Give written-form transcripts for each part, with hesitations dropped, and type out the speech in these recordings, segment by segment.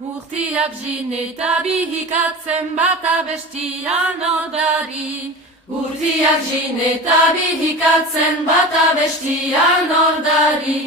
Urtiak jin eta bihikatzen bata bestian ordari. Urtiak jin eta bihikatzen bata bestian ordari.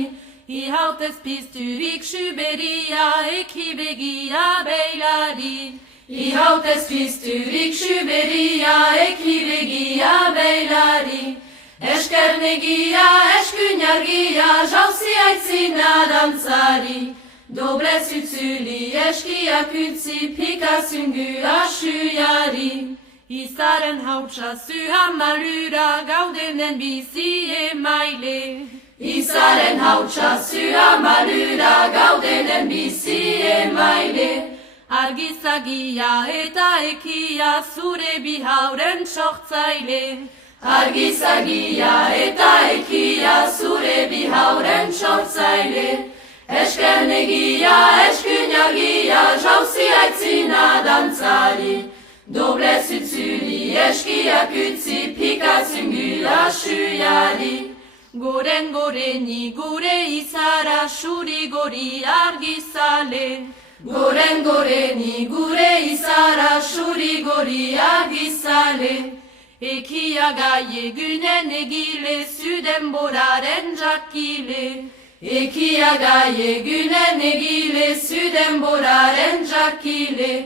Ihautez pizturik xuberia ekibegia beilari. Ihautez pizturik xuberia ekibegia beilari. Eskernegia, eskuinargia, jauzi aitzina dantzari. Doble zutzuli, eskiak utzi, pikazungu asuiari. Izaren hautsa zuha malura, gaudenen bizi emaile. Izaren hautsa zuha malura, gaudenen bizi emaile. Argizagia eta ekia, zure bihauren sortzaile. Argizagia eta ekia, zure bihauren sortzaile. Eskernegia, eskuinagia, jauzi aitzina dantzari. Doble zutzuli, eskiak utzi, pikazungu asuiari. Goren goreni, gure izara, suri gori argizale. Goren goreni, gure izara, suri gori argizale. Ekia gai egunen egile, zuden boraren jakile. Ekia gai egunen egile, zuden boraren jakile.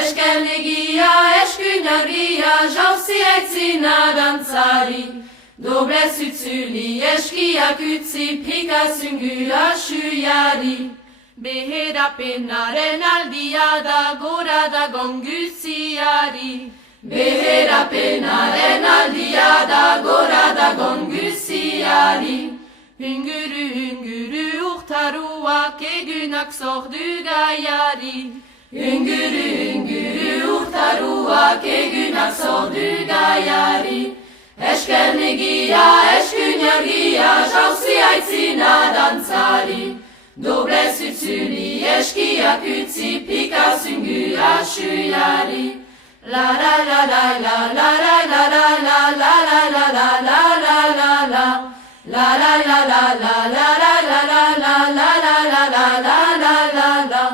Eskernegia, eskuinagia, jauzi aitzina dantzari. Doble zutzuli, eskiak utzi, pikazungu asuiari. Beherapenaren aldia da, gora da gonguziari. Beherapenaren aldia da, gora da gonguziari. Hunguru urtaruak egunak zordu gaiari. Hunguru urtaruak egunak zordu gaiari. Eskernegia, eskuinagia, jauzi aitzina dantzari. Doble zutzuli, eskiak utzi, pikazungu asuiari. La la la la la la la la la la la la la la la la la. La la la la la la la la la la la la la la la la la la.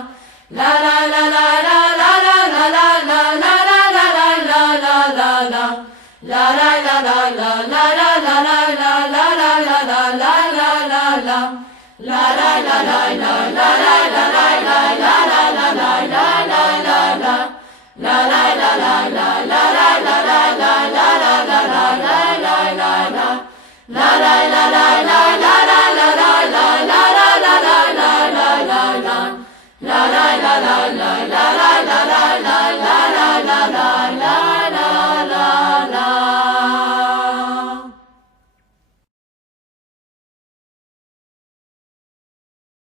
La la la la la la la la la la la la la la la la la. La la la la la la la la la la la la la la la la la. La la la la la la la la la la la la la la la la la. La la la la la la la la la la la la la la la la la la. La la la la la la la la la la la la la la la la la. La la la la la la la